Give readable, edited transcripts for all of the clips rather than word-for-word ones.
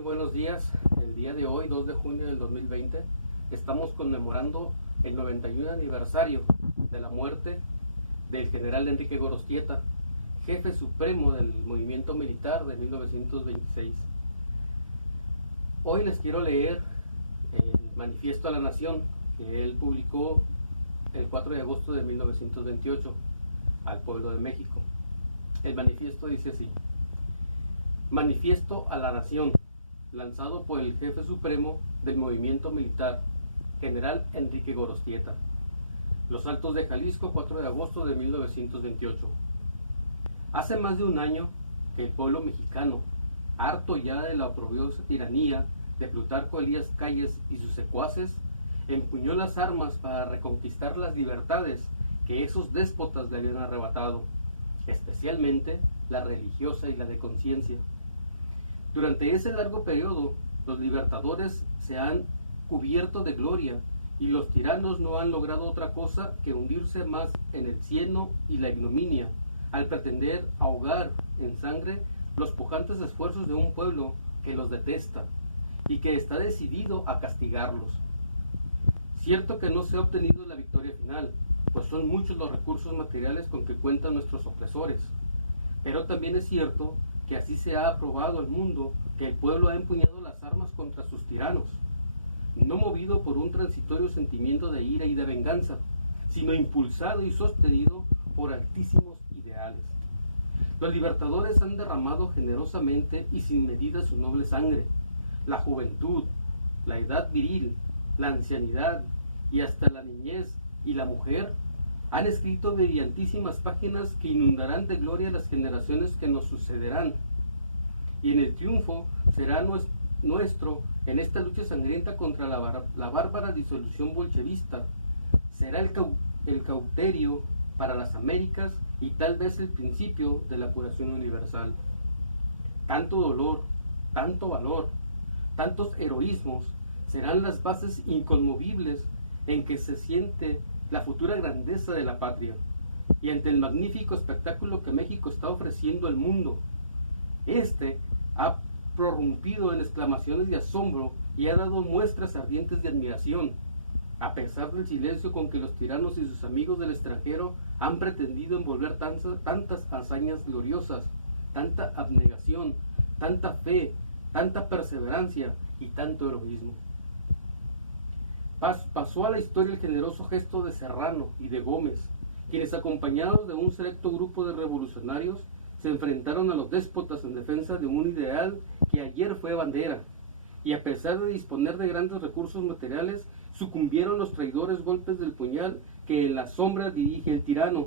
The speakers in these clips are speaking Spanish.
Muy buenos días. El día de hoy, 2 de junio del 2020, estamos conmemorando el 91 aniversario de la muerte del general Enrique Gorostieta, jefe supremo del movimiento militar de 1926. Hoy les quiero leer el Manifiesto a la Nación que él publicó el 4 de agosto de 1928 al pueblo de México. El manifiesto dice así: Manifiesto a la Nación, lanzado por el jefe supremo del movimiento militar, general Enrique Gorostieta. Los Altos de Jalisco, 4 de agosto de 1928. Hace más de un año que el pueblo mexicano, harto ya de la oprobiosa tiranía de Plutarco Elías Calles y sus secuaces, empuñó las armas para reconquistar las libertades que esos déspotas le habían arrebatado, especialmente la religiosa y la de conciencia. Durante ese largo periodo, los libertadores se han cubierto de gloria y los tiranos no han logrado otra cosa que hundirse más en el cieno y la ignominia, al pretender ahogar en sangre los pujantes esfuerzos de un pueblo que los detesta y que está decidido a castigarlos. Cierto que no se ha obtenido la victoria final, pues son muchos los recursos materiales con que cuentan nuestros opresores, pero también es cierto que así se ha aprobado al mundo que el pueblo ha empuñado las armas contra sus tiranos, no movido por un transitorio sentimiento de ira y de venganza, sino impulsado y sostenido por altísimos ideales. Los libertadores han derramado generosamente y sin medida su noble sangre, la juventud, la edad viril, la ancianidad y hasta la niñez y la mujer han escrito brillantísimas páginas que inundarán de gloria las generaciones que nos sucederán. Y en el triunfo será nuestro en esta lucha sangrienta contra la bárbara disolución bolchevista. Será el cauterio para las Américas y tal vez el principio de la curación universal. Tanto dolor, tanto valor, tantos heroísmos serán las bases inconmovibles en que se siente la futura grandeza de la patria, y ante el magnífico espectáculo que México está ofreciendo al mundo. Este ha prorrumpido en exclamaciones de asombro y ha dado muestras ardientes de admiración, a pesar del silencio con que los tiranos y sus amigos del extranjero han pretendido envolver tantas hazañas gloriosas, tanta abnegación, tanta fe, tanta perseverancia y tanto heroísmo. Pasó a la historia el generoso gesto de Serrano y de Gómez, quienes acompañados de un selecto grupo de revolucionarios se enfrentaron a los déspotas en defensa de un ideal que ayer fue bandera, y a pesar de disponer de grandes recursos materiales, sucumbieron los traidores golpes del puñal que en la sombra dirige el tirano.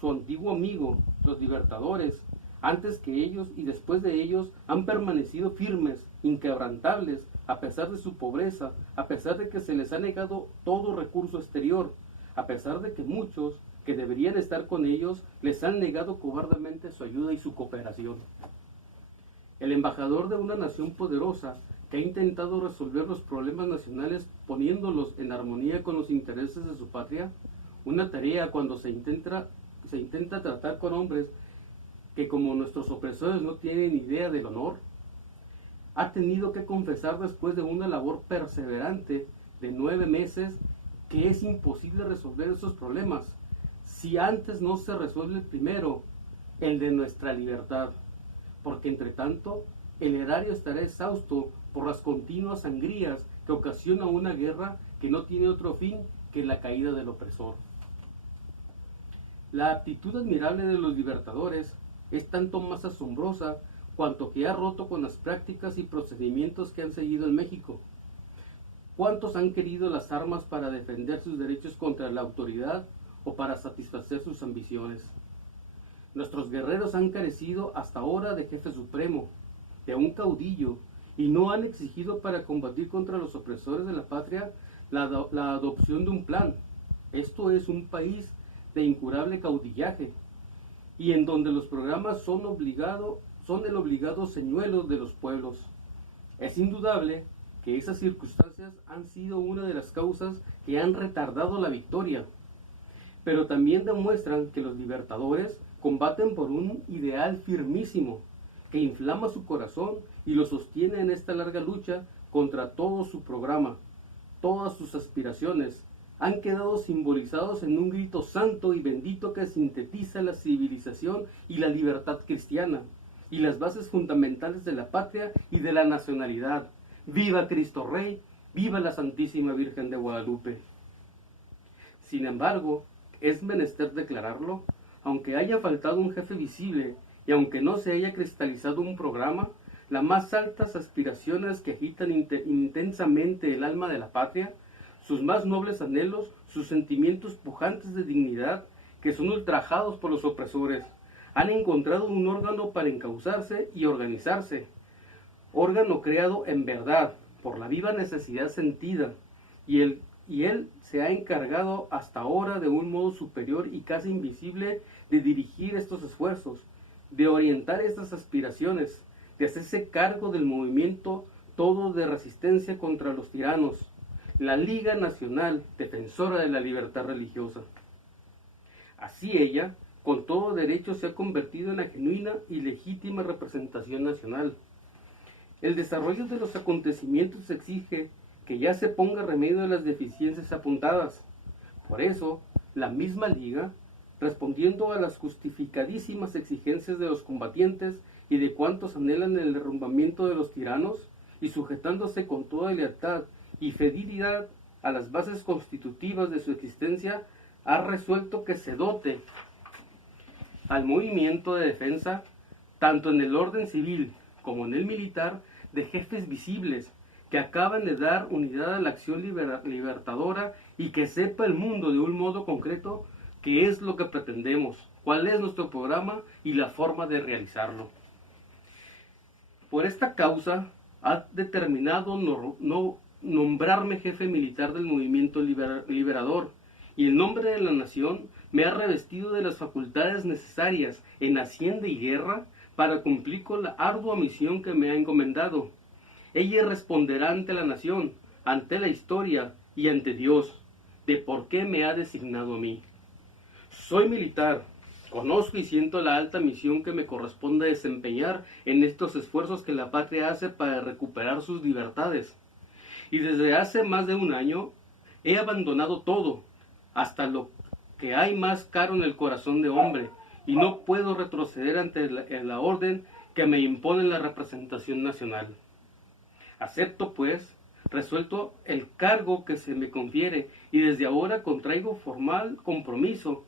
Su antiguo amigo, los libertadores, antes que ellos y después de ellos, han permanecido firmes, inquebrantables, a pesar de su pobreza, a pesar de que se les ha negado todo recurso exterior, a pesar de que muchos que deberían estar con ellos les han negado cobardemente su ayuda y su cooperación. El embajador de una nación poderosa que ha intentado resolver los problemas nacionales poniéndolos en armonía con los intereses de su patria, una tarea cuando se intenta tratar con hombres que como nuestros opresores no tienen idea del honor, ha tenido que confesar después de una labor perseverante de 9 meses que es imposible resolver esos problemas si antes no se resuelve primero el de nuestra libertad, porque entre tanto el erario estará exhausto por las continuas sangrías que ocasiona una guerra que no tiene otro fin que la caída del opresor. La actitud admirable de los libertadores es tanto más asombrosa cuanto que ha roto con las prácticas y procedimientos que han seguido en México. ¿Cuántos han querido las armas para defender sus derechos contra la autoridad o para satisfacer sus ambiciones? Nuestros guerreros han carecido hasta ahora de jefe supremo, de un caudillo, y no han exigido para combatir contra los opresores de la patria la adopción de un plan. Esto es un país de incurable caudillaje, y en donde los programas son el obligado señuelo de los pueblos. Es indudable que esas circunstancias han sido una de las causas que han retardado la victoria, pero también demuestran que los libertadores combaten por un ideal firmísimo que inflama su corazón y lo sostiene esta larga lucha contra todo su programa, todas sus aspiraciones, han quedado simbolizados en un grito santo y bendito que sintetiza la civilización y la libertad cristiana, y las bases fundamentales de la patria y de la nacionalidad. ¡Viva Cristo Rey! ¡Viva la Santísima Virgen de Guadalupe! Sin embargo, es menester declararlo, aunque haya faltado un jefe visible y aunque no se haya cristalizado un programa, las más altas aspiraciones que agitan intensamente el alma de la patria, sus más nobles anhelos, sus sentimientos pujantes de dignidad, que son ultrajados por los opresores, han encontrado un órgano para encauzarse y organizarse, órgano creado en verdad, por la viva necesidad sentida, y él se ha encargado hasta ahora de un modo superior y casi invisible de dirigir estos esfuerzos, de orientar estas aspiraciones, de hacerse cargo del movimiento todo de resistencia contra los tiranos, la Liga Nacional Defensora de la Libertad Religiosa. Así ella, con todo derecho, se ha convertido en la genuina y legítima representación nacional. El desarrollo de los acontecimientos exige que ya se ponga remedio a las deficiencias apuntadas. Por eso, la misma Liga, respondiendo a las justificadísimas exigencias de los combatientes y de cuantos anhelan el derrumbamiento de los tiranos, y sujetándose con toda lealtad y fidelidad a las bases constitutivas de su existencia, ha resuelto que se dote al movimiento de defensa, tanto en el orden civil como en el militar, de jefes visibles, que acaban de dar unidad a la acción libertadora y que sepa el mundo de un modo concreto qué es lo que pretendemos, cuál es nuestro programa y la forma de realizarlo. Por esta causa ha determinado no nombrarme jefe militar del movimiento liberador, y en nombre de la nación me ha revestido de las facultades necesarias en hacienda y guerra para cumplir con la ardua misión que me ha encomendado. Ella responderá ante la nación, ante la historia y ante Dios, de por qué me ha designado a mí. Soy militar, conozco y siento la alta misión que me corresponde desempeñar en estos esfuerzos que la patria hace para recuperar sus libertades. Y desde hace más de un año he abandonado todo, hasta lo que hay más caro en el corazón de hombre, y no puedo retroceder ante la orden que me impone la representación nacional. Acepto, pues, resuelto el cargo que se me confiere, y desde ahora contraigo formal compromiso,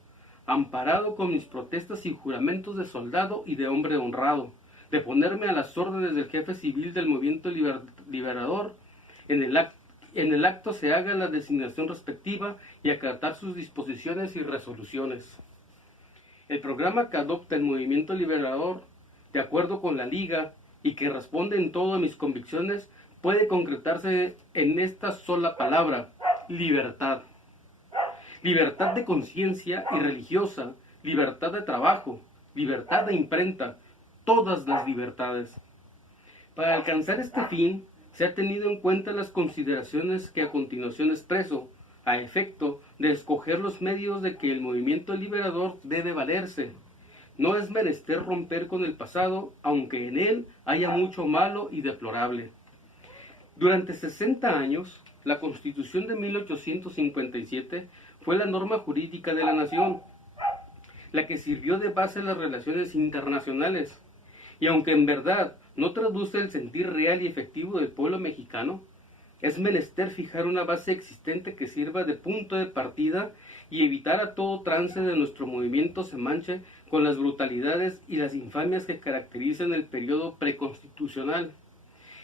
amparado con mis protestas y juramentos de soldado y de hombre honrado, de ponerme a las órdenes del jefe civil del movimiento liberador. En el acto se haga la designación respectiva y acatar sus disposiciones y resoluciones. El programa que adopta el movimiento liberador, de acuerdo con la Liga, y que responde en todo a mis convicciones, puede concretarse en esta sola palabra: libertad. Libertad de conciencia y religiosa, libertad de trabajo, libertad de imprenta, todas las libertades. Para alcanzar este fin, se ha tenido en cuenta las consideraciones que a continuación expreso, a efecto de escoger los medios de que el movimiento liberador debe valerse. No es menester romper con el pasado, aunque en él haya mucho malo y deplorable. Durante 60 años, la Constitución de 1857 fue la norma jurídica de la nación, la que sirvió de base a las relaciones internacionales, y aunque en verdad no traduce el sentir real y efectivo del pueblo mexicano, es menester fijar una base existente que sirva de punto de partida y evitar a todo trance de nuestro movimiento se manche con las brutalidades y las infamias que caracterizan el periodo preconstitucional,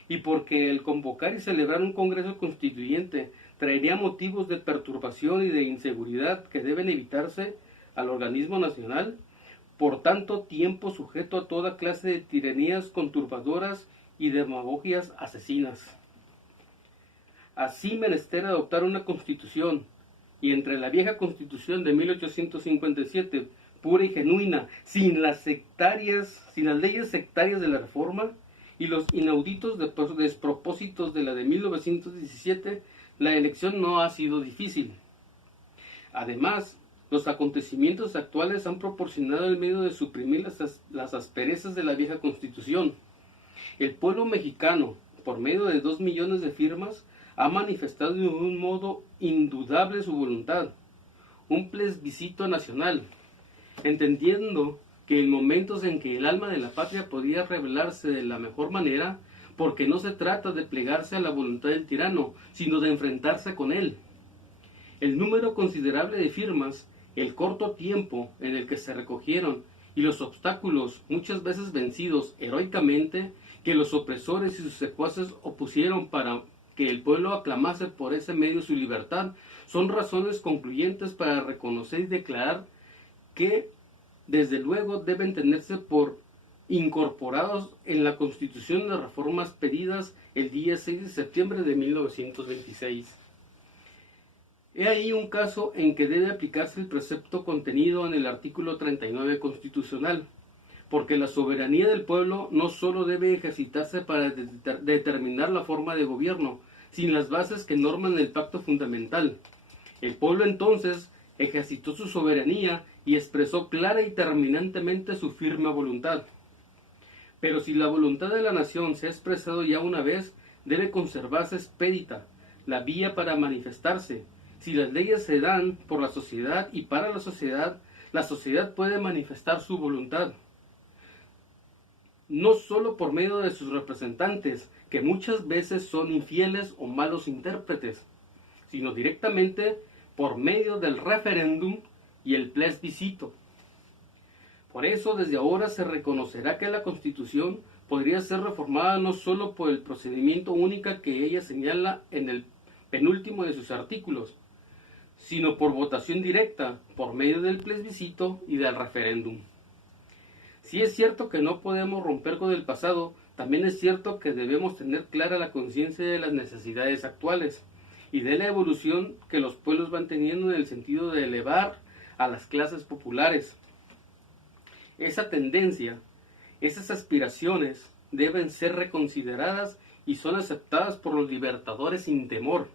y porque el convocar y celebrar un Congreso Constituyente traería motivos de perturbación y de inseguridad que deben evitarse al organismo nacional, por tanto tiempo sujeto a toda clase de tiranías conturbadoras y demagogias asesinas. Así menester adoptar una constitución, y entre la vieja constitución de 1857, pura y genuina, sin las leyes sectarias de la Reforma, y los inauditos despropósitos de la de 1917, la elección no ha sido difícil. Además, los acontecimientos actuales han proporcionado el medio de suprimir las asperezas de la vieja Constitución. El pueblo mexicano, por medio de 2 millones de firmas, ha manifestado de un modo indudable su voluntad, un plebiscito nacional, entendiendo que en momentos en que el alma de la patria podía revelarse de la mejor manera, porque no se trata de plegarse a la voluntad del tirano, sino de enfrentarse con él. El número considerable de firmas, el corto tiempo en el que se recogieron y los obstáculos, muchas veces vencidos heroicamente, que los opresores y sus secuaces opusieron para que el pueblo aclamase por ese medio su libertad, son razones concluyentes para reconocer y declarar que, desde luego, deben tenerse por incorporados en la Constitución las reformas pedidas el día 6 de septiembre de 1926. He ahí un caso en que debe aplicarse el precepto contenido en el artículo 39 constitucional, porque la soberanía del pueblo no sólo debe ejercitarse para determinar la forma de gobierno, sin las bases que norman el pacto fundamental. El pueblo entonces ejercitó su soberanía y expresó clara y terminantemente su firme voluntad. Pero si la voluntad de la nación se ha expresado ya una vez, debe conservarse expedita la vía para manifestarse. Si las leyes se dan por la sociedad y para la sociedad puede manifestar su voluntad, no sólo por medio de sus representantes, que muchas veces son infieles o malos intérpretes, sino directamente por medio del referéndum y el plebiscito. Por eso, desde ahora se reconocerá que la Constitución podría ser reformada no sólo por el procedimiento único que ella señala en el penúltimo de sus artículos, sino por votación directa, por medio del plebiscito y del referéndum. Si es cierto que no podemos romper con el pasado, también es cierto que debemos tener clara la conciencia de las necesidades actuales y de la evolución que los pueblos van teniendo en el sentido de elevar a las clases populares. Esa tendencia, esas aspiraciones deben ser reconsideradas y son aceptadas por los libertadores sin temor.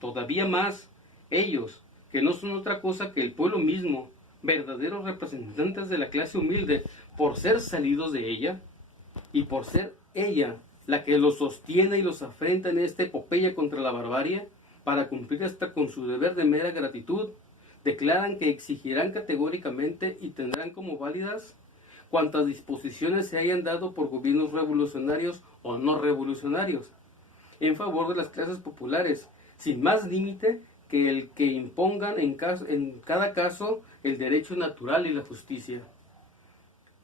Todavía más, ellos, que no son otra cosa que el pueblo mismo, verdaderos representantes de la clase humilde, por ser salidos de ella, y por ser ella la que los sostiene y los afrenta en esta epopeya contra la barbarie, para cumplir hasta con su deber de mera gratitud, declaran que exigirán categóricamente y tendrán como válidas cuantas disposiciones se hayan dado por gobiernos revolucionarios o no revolucionarios, en favor de las clases populares, sin más límite que el que impongan en cada caso el derecho natural y la justicia.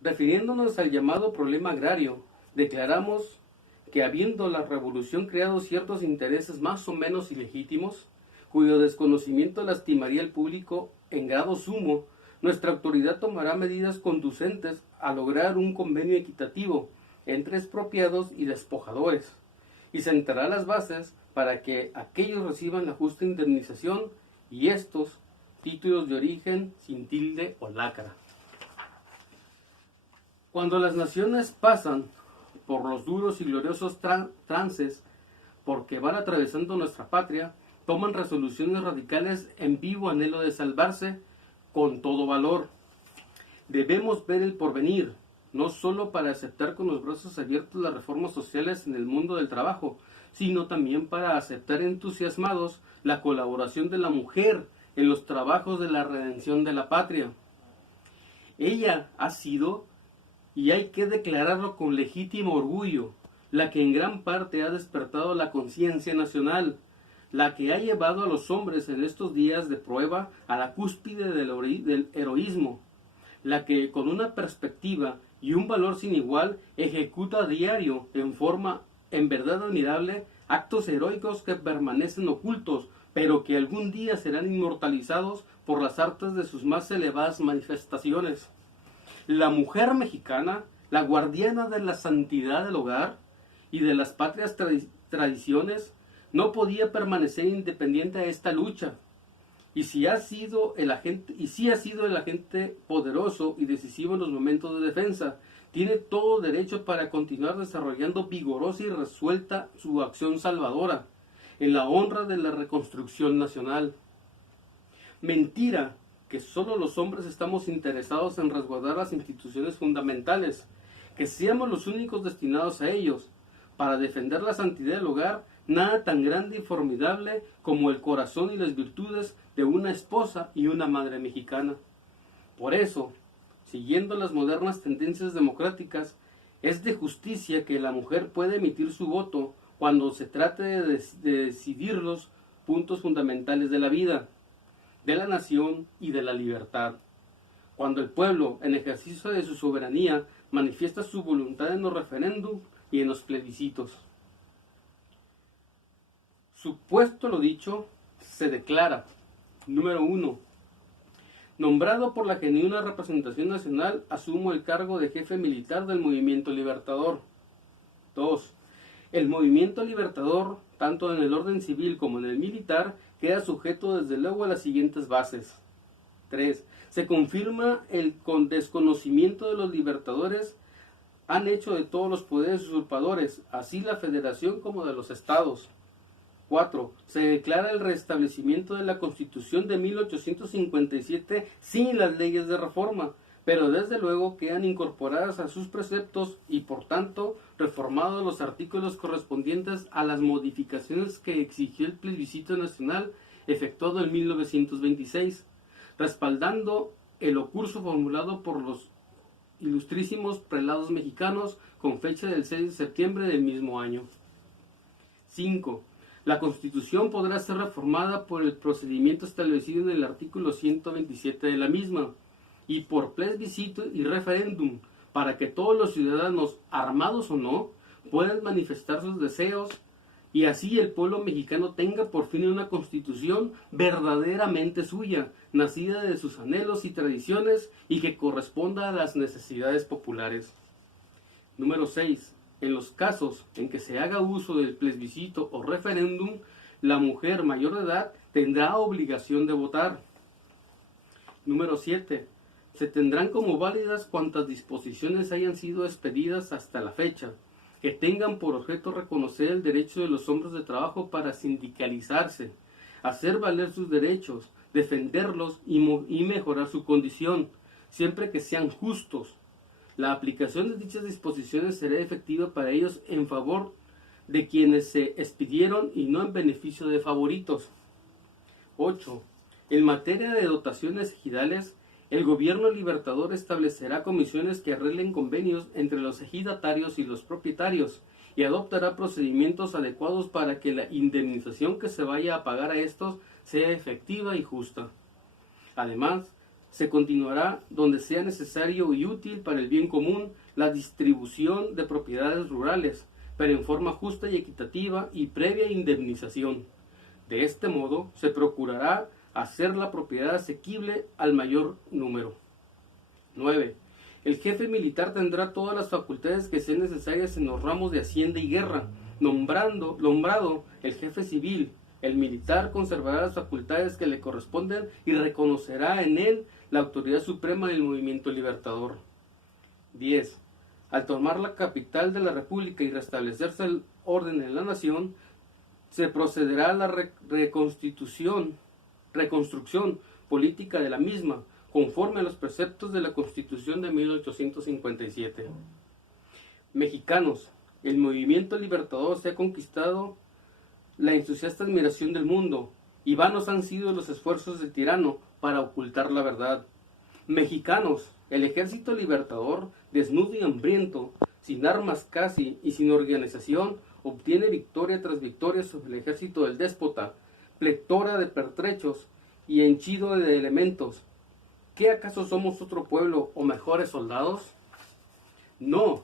Refiriéndonos al llamado problema agrario, declaramos que habiendo la revolución creado ciertos intereses más o menos ilegítimos, cuyo desconocimiento lastimaría al público en grado sumo, nuestra autoridad tomará medidas conducentes a lograr un convenio equitativo entre expropiados y despojadores, y sentará las bases para que aquellos reciban la justa indemnización y estos títulos de origen sin tilde o lacra. Cuando las naciones pasan por los duros y gloriosos trances porque van atravesando nuestra patria, toman resoluciones radicales en vivo anhelo de salvarse con todo valor. Debemos ver el porvenir, no sólo para aceptar con los brazos abiertos las reformas sociales en el mundo del trabajo, sino también para aceptar entusiasmados la colaboración de la mujer en los trabajos de la redención de la patria. Ella ha sido, y hay que declararlo con legítimo orgullo, la que en gran parte ha despertado la conciencia nacional, la que ha llevado a los hombres en estos días de prueba a la cúspide del heroísmo, la que con una perspectiva y un valor sin igual ejecuta a diario en verdad admirable actos heroicos que permanecen ocultos, pero que algún día serán inmortalizados por las artes de sus más elevadas manifestaciones. La mujer mexicana, la guardiana de la santidad del hogar y de las patrias tradiciones, no podía permanecer independiente a esta lucha. Y si ha sido el agente poderoso y decisivo en los momentos de defensa, tiene todo derecho para continuar desarrollando vigorosa y resuelta su acción salvadora en la honra de la reconstrucción nacional. Mentira que solo los hombres estamos interesados en resguardar las instituciones fundamentales, que seamos los únicos destinados a ellos, para defender la santidad del hogar, nada tan grande y formidable como el corazón y las virtudes de una esposa y una madre mexicana. Por eso, siguiendo las modernas tendencias democráticas, es de justicia que la mujer pueda emitir su voto cuando se trate de decidir los puntos fundamentales de la vida, de la nación y de la libertad. Cuando el pueblo, en ejercicio de su soberanía, manifiesta su voluntad en los referéndums y en los plebiscitos. Supuesto lo dicho, se declara: número 1. Nombrado por la genuina representación nacional, asumo el cargo de jefe militar del Movimiento Libertador. 2. El Movimiento Libertador, tanto en el orden civil como en el militar, queda sujeto desde luego a las siguientes bases. 3. Se confirma el desconocimiento de los libertadores han hecho de todos los poderes usurpadores, así la federación como de los estados. 4. Se declara el restablecimiento de la Constitución de 1857 sin las leyes de reforma, pero desde luego quedan incorporadas a sus preceptos y por tanto reformados los artículos correspondientes a las modificaciones que exigió el plebiscito nacional efectuado en 1926, respaldando el curso formulado por los ilustrísimos prelados mexicanos con fecha del 6 de septiembre del mismo año. 5. La Constitución podrá ser reformada por el procedimiento establecido en el artículo 127 de la misma y por plebiscito y referéndum, para que todos los ciudadanos, armados o no, puedan manifestar sus deseos y así el pueblo mexicano tenga por fin una Constitución verdaderamente suya, nacida de sus anhelos y tradiciones y que corresponda a las necesidades populares. Número 6. En los casos en que se haga uso del plebiscito o referéndum, la mujer mayor de edad tendrá obligación de votar. Número 7. Se tendrán como válidas cuantas disposiciones hayan sido expedidas hasta la fecha, que tengan por objeto reconocer el derecho de los hombres de trabajo para sindicalizarse, hacer valer sus derechos, defenderlos y mejorar su condición, siempre que sean justos. La aplicación de dichas disposiciones será efectiva para ellos en favor de quienes se expidieron y no en beneficio de favoritos. 8. En materia de dotaciones ejidales, el gobierno libertador establecerá comisiones que arreglen convenios entre los ejidatarios y los propietarios y adoptará procedimientos adecuados para que la indemnización que se vaya a pagar a estos sea efectiva y justa. Además, se continuará donde sea necesario y útil para el bien común la distribución de propiedades rurales, pero en forma justa y equitativa y previa indemnización. De este modo, se procurará hacer la propiedad asequible al mayor número. 9. El jefe militar tendrá todas las facultades que sean necesarias en los ramos de hacienda y guerra, nombrado el jefe civil. El militar conservará las facultades que le corresponden y reconocerá en él la autoridad suprema del movimiento libertador. 10. Al tomar la capital de la República y restablecerse el orden en la nación, se procederá a la reconstrucción política de la misma, conforme a los preceptos de la Constitución de 1857. Mexicanos, el movimiento libertador se ha conquistado la entusiasta admiración del mundo, y vanos han sido los esfuerzos del tirano para ocultar la verdad. Mexicanos, el ejército libertador, desnudo y hambriento, sin armas casi y sin organización, obtiene victoria tras victoria sobre el ejército del déspota, plectora de pertrechos y henchido de elementos. ¿Qué acaso somos otro pueblo o mejores soldados? No,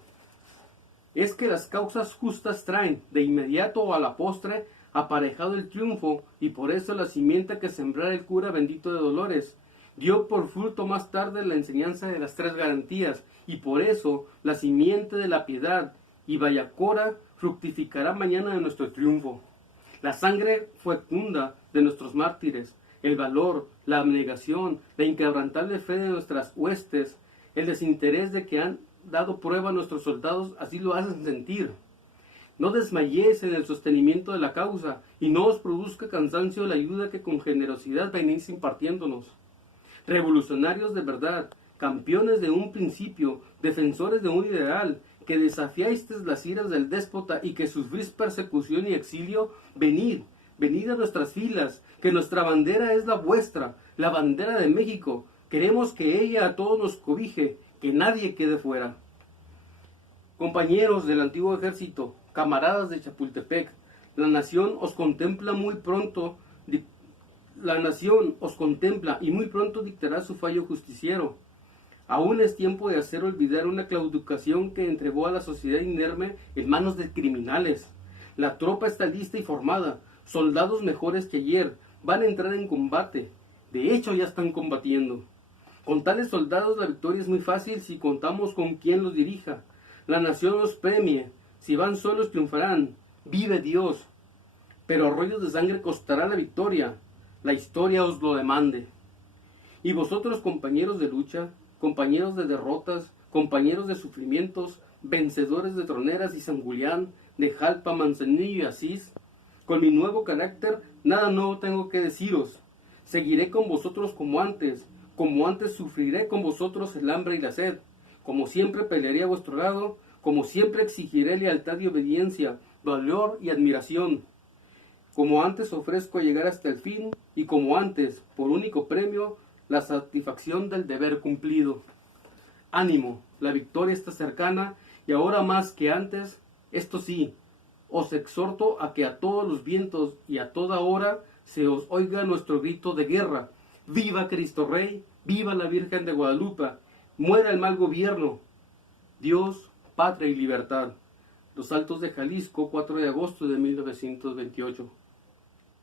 es que las causas justas traen, de inmediato o a la postre, aparejado el triunfo, y por eso la simiente que sembrara el cura bendito de Dolores dio por fruto más tarde la enseñanza de las tres garantías, y por eso la simiente de la piedad y Vallacora fructificará mañana de nuestro triunfo. La sangre fecunda de nuestros mártires, el valor, la abnegación, la inquebrantable fe de nuestras huestes, el desinterés de que han dado prueba a nuestros soldados, así lo hacen sentir. No desmayéis en el sostenimiento de la causa, y no os produzca cansancio la ayuda que con generosidad venís impartiéndonos. Revolucionarios de verdad, campeones de un principio, defensores de un ideal, que desafiasteis las iras del déspota y que sufrís persecución y exilio, venid, venid a nuestras filas, que nuestra bandera es la vuestra, la bandera de México. Queremos que ella a todos nos cobije, que nadie quede fuera. Compañeros del antiguo ejército, camaradas de Chapultepec, la nación os contempla muy pronto, la nación os contempla y muy pronto dictará su fallo justiciero. Aún es tiempo de hacer olvidar una claudicación que entregó a la sociedad inerme en manos de criminales. La tropa está lista y formada, soldados mejores que ayer van a entrar en combate. De hecho, ya están combatiendo. Con tales soldados la victoria es muy fácil si contamos con quien los dirija. La nación los premie, si van solos triunfarán. ¡Vive Dios! Pero arroyos de sangre costará la victoria. La historia os lo demande. Y vosotros, compañeros de lucha, compañeros de derrotas, compañeros de sufrimientos, vencedores de Troneras y San Julián, de Jalpa, Manzanillo y Asís, con mi nuevo carácter nada nuevo tengo que deciros. Seguiré con vosotros como antes sufriré con vosotros el hambre y la sed, como siempre pelearé a vuestro lado, como siempre exigiré lealtad y obediencia, valor y admiración. Como antes ofrezco llegar hasta el fin, y como antes, por único premio, la satisfacción del deber cumplido. Ánimo, la victoria está cercana, y ahora más que antes, esto sí, os exhorto a que a todos los vientos y a toda hora se os oiga nuestro grito de guerra. ¡Viva Cristo Rey! ¡Viva la Virgen de Guadalupe! ¡Muera el mal gobierno! Dios, patria y libertad. Los Altos de Jalisco, 4 de agosto de 1928.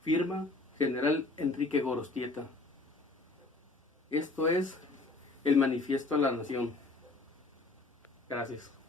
Firma General Enrique Gorostieta. Esto es el Manifiesto a la Nación. Gracias.